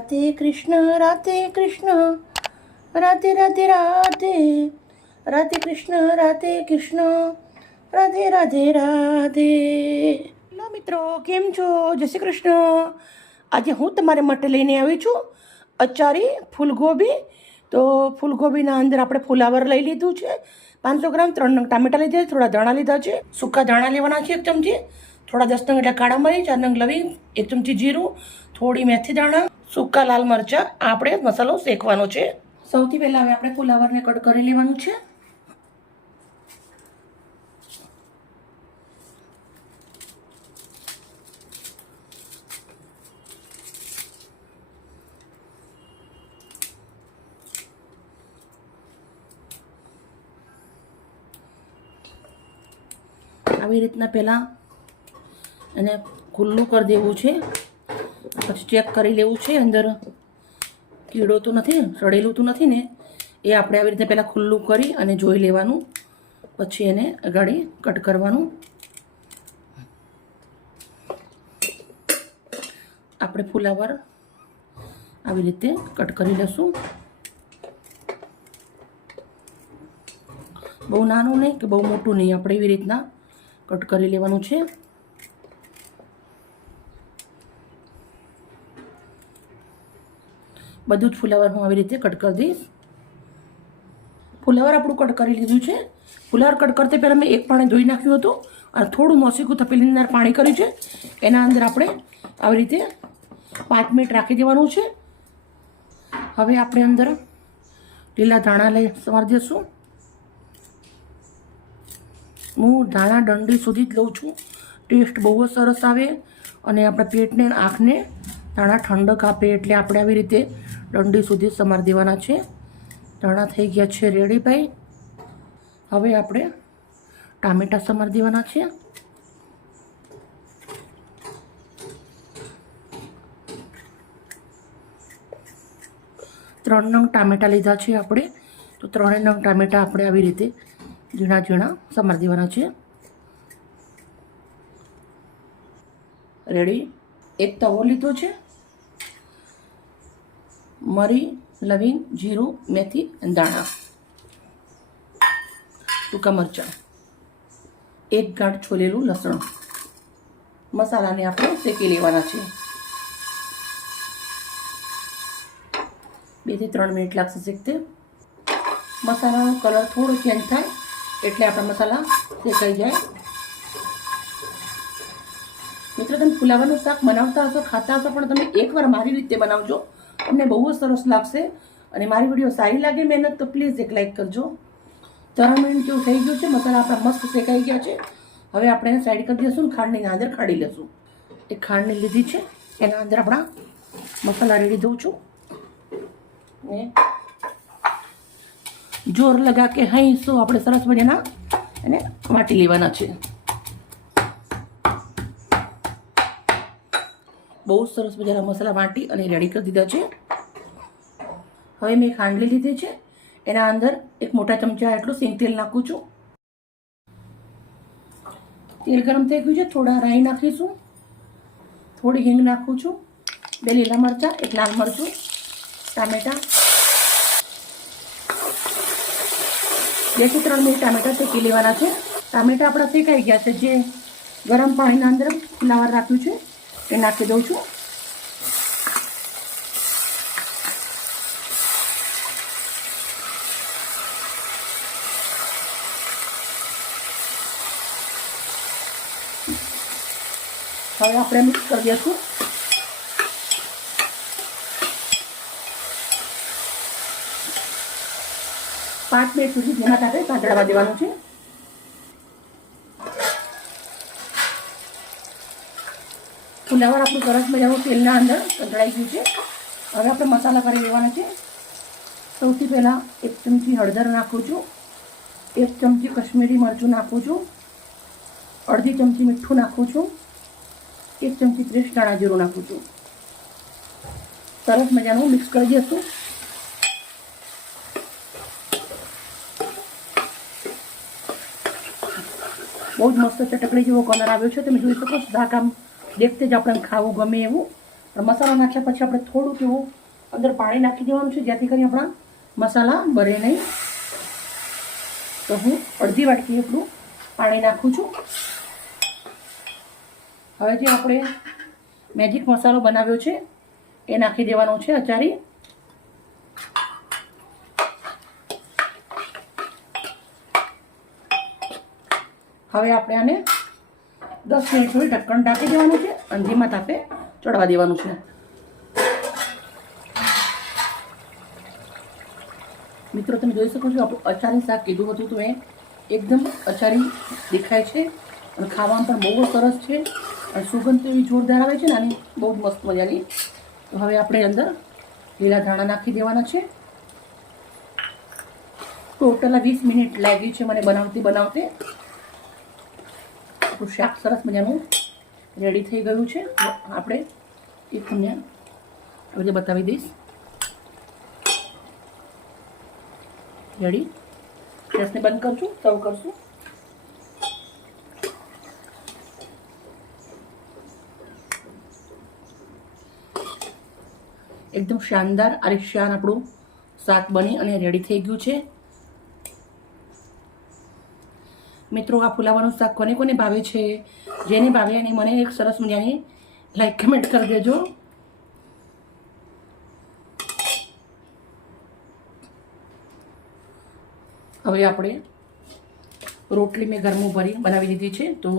Radhe Krishna Radhe Krishna Radhe Radhe Radhe Radhe Krishna Radhe Krishna Radhe Radhe Radhe. Hello મિત્રો, કેમ છો? જય શ્રી કૃષ્ણ। આજે હું તમારા માટે લઈને આવી છું અચારી ફૂલગોબી। તો ફૂલગોબીના અંદર આપણે ફુલાવર લઈ લીધું છે 500 ગ્રામ, 3 નંગ ટામેટા લીધા છે, થોડા ધાણા લીધા છે, સૂકા ધાણા લેવાના છે 1 ચમચી, થોડા 10 નંગ એટલે કાળા મરી, 4 નંગ લવિંગ, 1 ચમચી જીરું, થોડી મેથી દાણા, સૂકા લાલ મરચાં। આપણે મસાલો શેકવાનો છે। સૌથી પહેલાં હવે આપણે ફુલાવરને કટ કરી લેવાનું છે। આવી રીતના પહેલાં એને ખુલ્લું કરી દેવું છે, પછી ચેક કરી લેવું છે અંદર કીડો તો નથી, સડેલું તો નથી ને, એ આપણે આવી રીતે પહેલાં ખુલ્લું કરી અને જોઈ લેવાનું, પછી એને અગાડી કટ કરવાનું। આપણે ફુલાવર આવી રીતે કટ કરી લઈશું, બહુ નાનું નહીં કે બહુ મોટું નહીં, આપણે એવી રીતના કટ કરી લેવાનું છે। બધું જ ફુલાવર હું આવી રીતે કટ કરી દઈશ। ફુલાવર આપણું કટ કરી લીધું છે। ફુલાવર કટ કરતા પહેલાં મેં એક પાણી ધોઈ નાખ્યું હતું અને થોડું નોસીકું તપેલીની અંદર પાણી કર્યું છે। એના અંદર આપણે આવી રીતે 5 મિનિટ રાખી દેવાનું છે। હવે આપણે અંદર લીલા ધાણા લઈ સમારી દઈશું। હું ધાણા ડંડી સુધી જ લઉં છું, ટેસ્ટ બહુ જ સરસ આવે અને આપણા પેટને આંખને ધાણા ઠંડક આપે, એટલે આપણે આવી રીતે ડંડી સુધી સમારી દેવાના છે। ધાણા થઈ ગયા છે રેડી ભાઈ। હવે આપણે ટામેટાં સમારી દેવાના છે। ત્રણ નંગ ટામેટાં લીધા છે આપણે, તો 3 નંગ ટામેટાં આપણે આવી રીતે ઝીણા ઝીણા સમારી દેવાના છે। રેડી। એક તવો લીધો છે, મરી, લવિંગ, જીરું, મેથી અને દાણા, સૂકા મરચાં, 1 ગાંઠ છોલેલું લસણ। મસાલાને આપણે શેકી લેવાના છે। 2 થી 3 મિનિટ લાગશે શેકતે। મસાલાનો કલર થોડો ચેન્જ થાય એટલે આપણા મસાલા શેકાઈ જાય। મિત્રો, તમે ફુલાવરનું શાક બનાવતા હશો, ખાતા હશો, પણ તમે એકવાર મારી રીતે બનાવજો, તમને બહુ જ સરસ લાગશે। અને મારી વિડીયો સારી લાગે મહેનત તો પ્લીઝ એક લાઈક કરજો। 3 મિનિટ જેવું થઈ ગયું છે, મસાલા આપણા મસ્ત શેકાઈ ગયા છે। હવે આપણે એને સાઈડ કરી દઈશું ને ખાંડની અંદર ખાડી લઈશું। એક ખાંડની લીધી છે, એના અંદર આપણા મસાલા રેડી દઉં છું ને જોર લગા કે હૈસો આપણે સરસ મજાના એને વાટી લેવાના છે। બહુ સરસ મજાના મસાલા વાટી અને રેડી કરી દીધા છે। હવે મેં ખાંડલી લીધી છે, એના અંદર 1 મોટા ચમચા એટલું સિંગ તેલ નાખું છું। તેલ ગરમ થઈ ગયું છે, થોડા રાઈ નાખીશું, થોડી હિંગ નાખું છું, 2 લીલા મરચાં, 1 લાલ મરચું, ટામેટાં, 2 થી 3 મિનિટ ટામેટાં શેકી લેવાના છે। ટામેટાં આપણા શેકાઈ ગયા છે, જે ગરમ પાણીના અંદર ફુલાવર રાખ્યું છે એ નાખી દઉં છું। હવે આપણે મિક્સ કરી દઈશું। 5 મિનિટ સુધી ધીમા તાપે સાંતળવા દેવાનું છે। ફુલાવર આપણું સરસ મજાનું તેલના અંદર સંતળાઈ ગયું છે। હવે આપણે મસાલા કરી લેવાના છે। સૌથી પહેલાં 1 ચમચી હળદર નાખું છું, 1 ચમચી કશ્મીરી મરચું નાખું છું, અડધી ચમચી મીઠું નાખું છું, 1 ચમચી ફ્રેશ ધાણા જીરું નાખું છું। સરસ મજાનું મિક્સ કરી દઈશું। બહુ જ મસ્ત ચટકડી જેવો કલર આવ્યો છે, તમે જોઈ શકો છો। શાક આમ દેખતે જ આપણને ખાવું ગમે એવું પણ મસાલો નાખ્યા પછી આપણે થોડુંક એવું અંદર પાણી નાખી દેવાનું છે, જેથી કરીને આપણા મસાલા બળે નહીં. તો હું અડધી વાટકી એટલું પાણી નાખું છું. હવે જે આપણે મેજિક મસાલો બનાવ્યો છે એ નાખી દેવાનો છે અચારી. હવે આપણે આને 10 મિનિટ સુધી ઢક્કણ ઢાંકી દેવાનું છે અને ધીમા તાપે ચડવા દેવાનું છે. મિત્રો તમે જોઈ શકો છો આપણું અચારી શાક કીધું હતું તો એ એકદમ અચારી દેખાય છે અને ખાવામાં પણ બહુ સરસ છે અને સુગંધ તો એવી જોરદાર આવે છે ને આની બહુ જ મસ્ત મજાની. તો હવે આપણે અંદર લીલા ધાણા નાખી દેવાના છે. ટોટલ 20 મિનિટ લાગી છે મને બનાવતે. આપણું શાક સરસ મજાનું રેડી થઈ ગયું છે. આપણે એક તમને હવે બતાવી દઈશ. રેડી. ગેસને બંધ કરશું, સર્વ કરશું. એકદમ શાનદાર આલિશાન આપણું શાક બની અને રેડી થઈ ગયું છે. મિત્રો આ ફુલાવાનું શાક કોને કોને ભાવે છે, જેને ભાવે એની મને એક સરસ મજાની લાઈક કમેન્ટ કરી દેજો. હવે આપણે રોટલી મેં ગરમું ભરી બનાવી દીધી છે, તો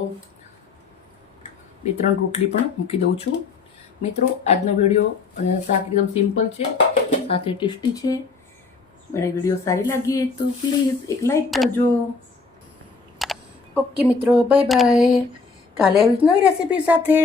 2-3 રોટલી પણ મૂકી દઉં છું. મિત્રો આજનો વિડીયો અને શાક એકદમ સિમ્પલ છે, સાથે ટેસ્ટી છે. મને વિડીયો સારી લાગી તો પ્લીઝ એક લાઈક કરજો. ઓકે મિત્રો, બાય બાય. કાલે આવી નવી રેસીપી સાથે.